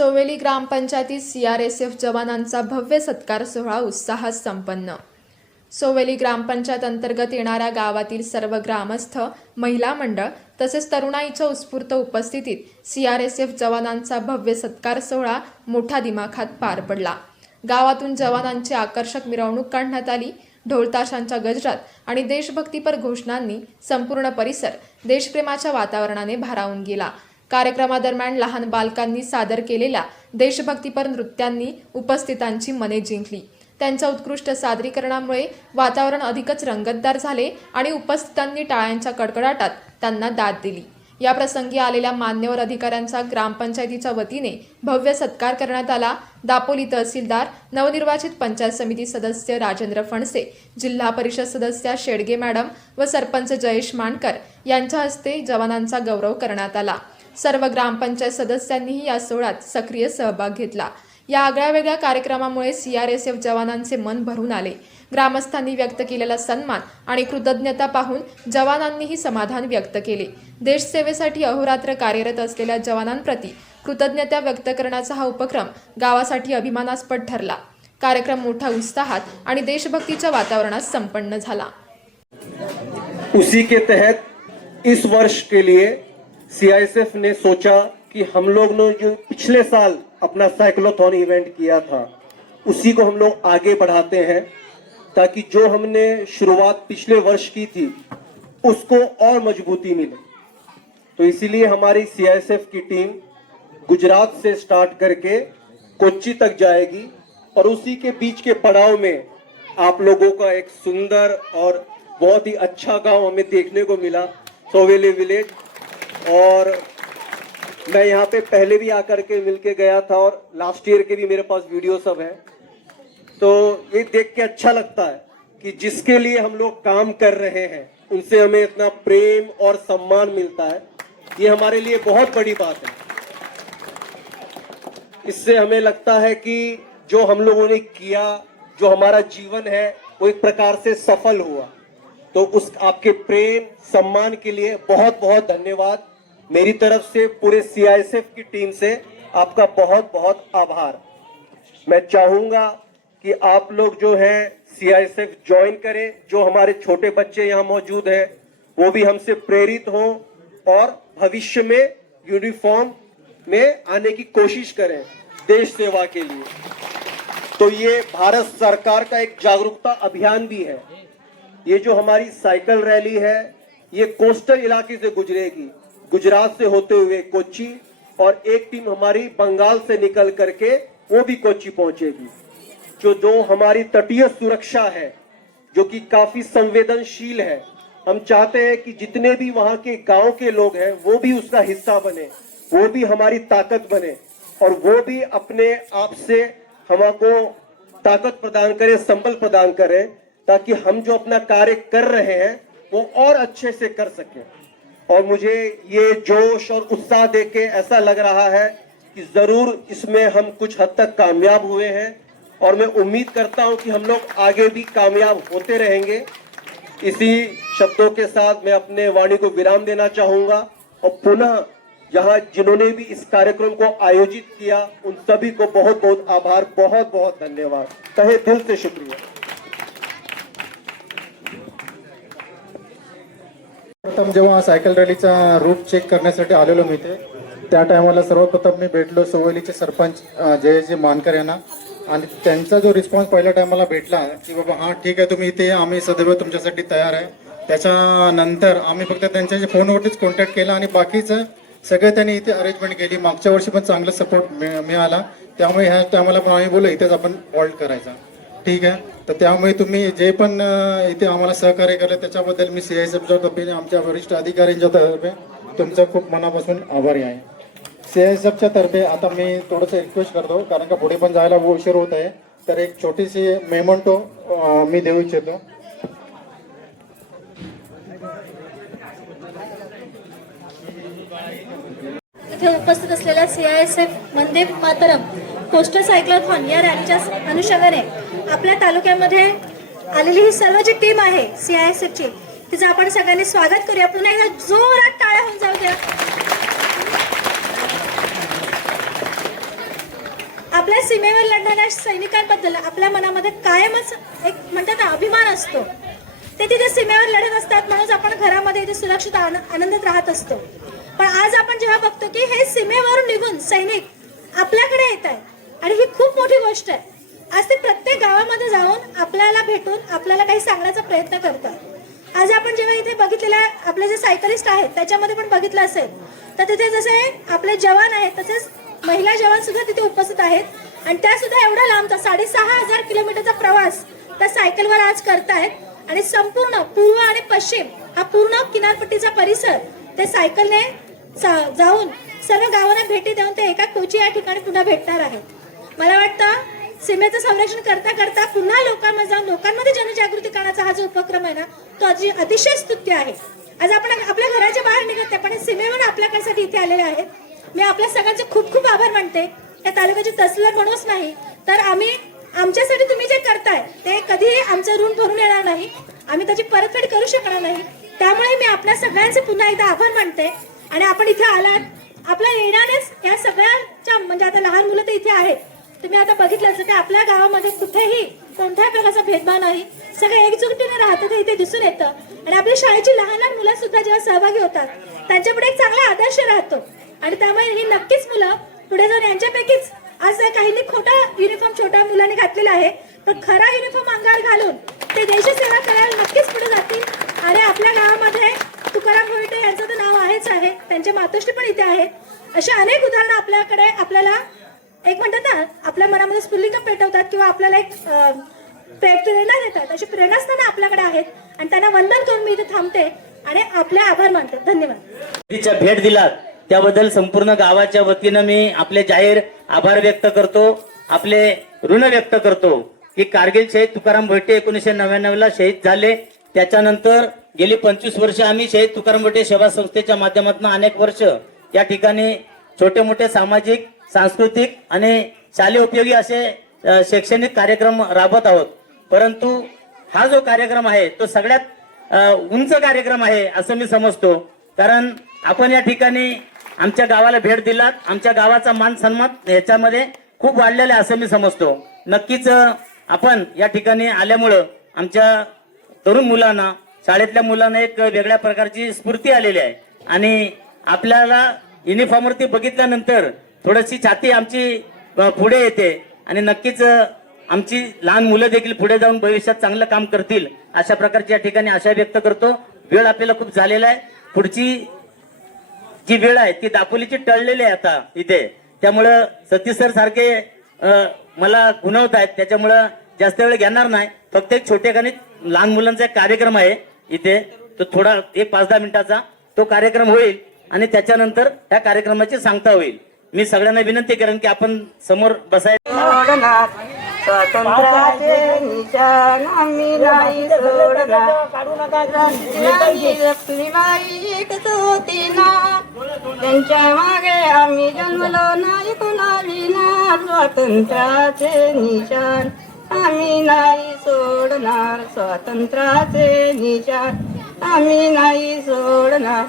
सोवेली ग्रामपंचायतीत C R S F जवानांचा भव्य सत्कार सोहळा उत्साहात संपन्न. सोवेली ग्रामपंचायत अंतर्गत येणाऱ्या गावातील सर्व ग्रामस्थ महिला मंडळ तसेच तरुणाईच्या उत्स्फूर्त उपस्थितीत सी आर एस एफ जवानांचा भव्य सत्कार सोहळा मोठा दिमाखात पार पडला. गावातून जवानांची आकर्षक मिरवणूक काढण्यात आली. ढोलताशांच्या गजरात आणि देशभक्तीपर घोषणांनी संपूर्ण परिसर देशप्रेमाच्या वातावरणाने भारावून गेला. कार्यक्रमादरम्यान लहान बालकांनी सादर केलेल्या देशभक्तीपर नृत्यांनी उपस्थितांची मने जिंकली. त्यांच्या उत्कृष्ट सादरीकरणामुळे वातावरण अधिकच रंगतदार झाले आणि उपस्थितांनी टाळ्यांच्या कडकडाटात त्यांना दाद दिली. या प्रसंगी आलेल्या मान्यवर अधिकाऱ्यांचा ग्रामपंचायतीच्या वतीने भव्य सत्कार करण्यात आला. दापोली तहसीलदार नवनिर्वाचित पंचायत समिती सदस्य राजेंद्र फणसे जिल्हा परिषद सदस्या शेडगे मॅडम व सरपंच जयेश मानकर यांच्या हस्ते जवानांचा गौरव करण्यात आला. सर्व ग्रामपंचायत सदस्यांनीही या सोहळ्यात सक्रिय सहभाग घेतला. या आगळ्या वेगळ्या कार्यक्रमामुळे सीआरएसएफ जवानांचे मन भरून आले. ग्रामस्थांनी व्यक्त केलेला सन्मान आणि कृतज्ञता पाहून जवानांनीही समाधान व्यक्त केले. देशसेवेसाठी अहोरात्र कार्यरत असलेल्या जवानांप्रती कृतज्ञता व्यक्त करण्याचा हा उपक्रम गावासाठी अभिमानास्पद ठरला. कार्यक्रम मोठ्या उत्साहात आणि देशभक्तीच्या वातावरणात संपन्न झाला. उसी के तहत इस वर्ष के लिए सीआईएसएफ ने सोचा कि हम लोग ने जो पिछले साल अपना साइक्लोथॉन इवेंट किया था, उसी को हम लोग आगे बढ़ाते हैं, ताकि जो हमने शुरुआत पिछले वर्ष की थी, उसको और मजबूती मिले। तो इसीलिए हमारी सीआईएसएफ की टीम गुजरात से स्टार्ट करके कोच्चि तक जाएगी, और उसी के बीच के पड़ाव में आप लोगों का एक सुंदर और बहुत ही अच्छा गाँव हमें देखने को मिला, सोवेले विलेज। और मैं यहाँ पे पहले भी आकर के मिलके गया था और लास्ट ईयर के भी मेरे पास वीडियो सब है। तो ये देख के अच्छा लगता है कि जिसके लिए हम लोग काम कर रहे हैं, उनसे हमें इतना प्रेम और सम्मान मिलता है। ये हमारे लिए बहुत बड़ी बात है। इससे हमें लगता है कि जो हम लोगों ने किया, जो हमारा जीवन है, वो एक प्रकार से सफल हुआ। तो उस आपके प्रेम, सम्मान के लिए बहुत बहुत धन्यवाद। मेरी तरफ़ से पूरे सीआईएसएफ की टीम से आपका बहुत बहुत आभार। मैं चाहूँगा कि आप लोग जो है सीआईएसएफ ज्वाइन करें, जो हमारे छोटे बच्चे यहाँ मौजूद हैं, वो भी हमसे प्रेरित हों और भविष्य में यूनिफॉर्म में आने की कोशिश करें देश सेवा के लिए। तो ये भारत सरकार का एक जागरूकता अभियान भी है। ये जो हमारी साइकिल रैली है, ये कोस्टल इलाके से गुजरेगी। गुजरात से होते हुए कोची और एक टीम हमारी बंगाल से निकल करके वो भी कोची पहुंचेगी, जो जो हमारी तटीय सुरक्षा है, जो कि काफ़ी संवेदनशील है। हम चाहते हैं कि जितने भी वहाँ के गाँव के लोग हैं, वो भी उसका हिस्सा बने, वो भी हमारी ताकत बने और वो भी अपने आप से हमको ताकत प्रदान करें, संबल प्रदान करें, ताकि हम जो अपना कार्य कर रहे हैं, वो और अच्छे से कर सकें। और मुझे ये जोश और उत्साह देख के ऐसा लग रहा है कि ज़रूर इसमें हम कुछ हद तक कामयाब हुए हैं। और मैं उम्मीद करता हूँ कि हम लोग आगे भी कामयाब होते रहेंगे। इसी शब्दों के साथ मैं अपने वाणी को विराम देना चाहूँगा और पुनः यहाँ जिन्होंने भी इस कार्यक्रम को आयोजित किया, उन सभी को बहुत बहुत आभार बहुत बहुत धन्यवाद। तहे दिल से शुक्रिया। प्रथम जेव्हा सायकल रॅलीचा रूट चेक करण्यासाठी आलेलो मी इथे त्या टायमाला सर्वप्रथम मी भेटलो सोवलीचे सरपंच जय जयजी मानकर यांना. आणि त्यांचा जो रिस्पॉन्स पहिल्या टायमाला भेटला की बाबा हां ठीक आहे तुम्ही इथे या, आम्ही सदैव तुमच्यासाठी तयार आहे. त्याच्यानंतर आम्ही फक्त त्यांच्या फोनवरतीच कॉन्टॅक्ट केला आणि बाकीचं सगळं त्यांनी इथे अरेंजमेंट केली. मागच्या वर्षी पण चांगला सपोर्ट मिळाला. त्यामुळे ह्या टायमाला पण आम्ही बोललो इथेच आपण हॉल्ट करायचा. ठीक आहे? तर त्यामुळे तुम्ही जे पण इथे आम्हाला सहकार्य केलं त्याच्याबद्दल मी सी एस एफच्या तर्फे आमच्या वरिष्ठ अधिकाऱ्यांच्या तर्फे तुमचं खूप मनापासून आभारी आहे. सी एस एफच्या तर्फे आता मी थोडंसं रिक्वेस्ट करतो कारण का पुढे पण जायला उशीर होत आहे. तर एक छोटीशी मेमंटो मी देऊ इच्छितो. इथे उपस्थित असलेल्या CISF Vande Mataram poster cyclothon या रॅलीच्या अनुषंगाने आपल्या तालुक्यामध्ये आलेली ही सर्व जी टीम आहे सी आय एस एफची तिचं आपण सगळ्यांनी स्वागत करूया. पुन्हा एकदा जोरात टाळ्या होऊन जाऊ द्या. आपल्या सीमेवर लढणाऱ्या सैनिकांबद्दल आपल्या मनामध्ये कायमच एक म्हणतात ना अभिमान असतो. ते तिथे सीमेवर लढत असतात म्हणून आपण घरामध्ये इथे सुरक्षित आन- आनंदात राहत असतो. पण आज आपण जेव्हा बघतो की हे सीमेवरून निघून सैनिक आपल्याकडे येत आहे आणि ही खूप मोठी गोष्ट आहे. आज ते प्रत्येक गावामध्ये जाऊन आपल्याला भेटून आपल्याला काही सांगण्याचा प्रयत्न करतात. आज आपण जेव्हा इथे बघितलेल्या आपले जे सायकलिस्ट आहेत त्याच्यामध्ये पण बघितलं असेल तर तिथे जसे आपले जवान आहेत तसेच महिला जवान सुद्धा तिथे उपस्थित आहेत. आणि त्या सुद्धा एवढा लांबचा साडेसहा हजार किलोमीटरचा प्रवास त्या सायकलवर आज करतायत. आणि संपूर्ण पूर्व आणि पश्चिम हा पूर्ण किनारपट्टीचा परिसर ते सायकलने जाऊन सर्व गावांना भेटी देऊन ते एका कोची या ठिकाणी पुन्हा भेटणार आहेत. मला वाटतं सीमेचं संरक्षण करता करता पुन्हा लोकांमध्ये जाऊन लोकांमध्ये जनजागृती करण्याचा हा जो उपक्रम आहे ना तो अजी अतिशय स्तुत्य आहे. आज आपण आपल्या घराच्या बाहेर निघत नाही पण सीमेवर आपल्याकडसाठी इथे आलेले आहेत. मी आपल्या सगळ्यांचे खूप खूप आभार मानते. या तालुक्याची तहसीलदार म्हणूनच नाही तर आम्ही आमच्यासाठी तुम्ही जे करताय ते कधीही आमचं ऋण भरून येणार नाही. आम्ही त्याची परतफेड करू शकणार नाही. त्यामुळे मी आपल्या सगळ्यांचे पुन्हा एकदा आभार मानते. आणि आपण इथे आलात. आपल्या येण्यानेच या सगळ्यांच्या म्हणजे आता लहान मुलं तर इथे आहेत. तुम्ही आता बघितलं असं की आपल्या गावामध्ये कुठेही कोणत्याही प्रकारचा भेदभाव नाही. सगळे एकजुटीने राहतं तर इथे दिसून येतं. आणि आपल्या शाळेची लहान लहान मुलं सुद्धा जेव्हा सहभागी होतात त्यांच्यापुढे एक चांगला आदर्श राहतो. आणि त्यामुळे ही नक्कीच मुलं पुढे जाऊन यांच्यापैकीच आज काहींनी खोटा युनिफॉर्म छोट्या मुलांनी घातलेला आहे पण खरा युनिफॉर्म अंगावर घालून ते देशसेवा करायला नक्कीच पुढे जातील. आणि आपल्या गावामध्ये तुकाराम भोईटे यांचं तर नाव आहेच आहे त्यांचे मातोश्री पण इथे आहेत. अशा अनेक उदाहरणं आपल्याकडे आपल्याला एक म्हणतात ना आपल्या मनामध्ये स्फुल्लिंग पेटवतात किंवा आपल्याला एक प्रेरणा देतात. अशी प्रेरणास्थानं आपल्याकडे आहेत आणि त्यांना वंदन करून मी इथे थांबते आणि आपले आभार मानते. धन्यवाद. भेट दिलात त्याबद्दल संपूर्ण गावाच्या वतीनं मी आपले जाहीर आभार व्यक्त करतो. आपले ऋण व्यक्त करतो की कारगिल शहीद तुकाराम भोईटे एकोणीशे नव्याण्णव ला शहीद झाले. त्याच्यानंतर गेली पंचवीस वर्ष आम्ही शहीद तुकाराम भोईटे सेवा संस्थेच्या माध्यमातून अनेक वर्ष या ठिकाणी छोटे मोठे सामाजिक सांस्कृतिक आणि शालेय उपयोगी असे शैक्षणिक कार्यक्रम राबवत आहोत. परंतु हा जो कार्यक्रम आहे तो सगळ्यात उंच कार्यक्रम आहे असं मी समजतो. कारण आपण या ठिकाणी आमच्या गावाला भेट दिलात. आमच्या गावाचा मान सन्मान याच्यामध्ये खूप वाढलेला आहे असं मी समजतो. नक्कीच आपण या ठिकाणी आल्यामुळं आमच्या तरुण मुलांना शाळेतल्या मुलांना एक वेगळ्या प्रकारची स्फूर्ती आलेली आहे. आणि आपल्याला युनिफॉर्मवरती बघितल्यानंतर थोडीशी छाती आमची पुढे येते. आणि नक्कीच आमची लहान मुलं देखील पुढे जाऊन भविष्यात चांगलं काम करतील अशा प्रकारची या ठिकाणी आशा व्यक्त करतो. वेळ आपल्याला खूप झालेला आहे. पुढची जी वेळ आहे ती दापोलीची टळलेली आहे आता इथे. त्यामुळं सतीश सर सारखे मला गुणवत आहेत. त्याच्यामुळं जास्त वेळ घेणार नाही. फक्त एक छोटेखानी लहान मुलांचा एक कार्यक्रम आहे इथे. तो थोडा एक पाच दहा मिनिटाचा. तो कार्यक्रम होईल आणि त्याच्यानंतर त्या कार्यक्रमाची सांगता होईल. मी सगळ्यांना विनंती करेन की आपण समोर बसाय स्वातंत्र्याचे निशान आम्ही नाही सोडणार. होती ना. त्यांच्या मागे आम्ही जन्मलो नाही कुणाली ना. स्वातंत्र्याचे निशान आम्ही नाही सोडणार. स्वातंत्र्याचे निशान आम्ही नाही सोडणार.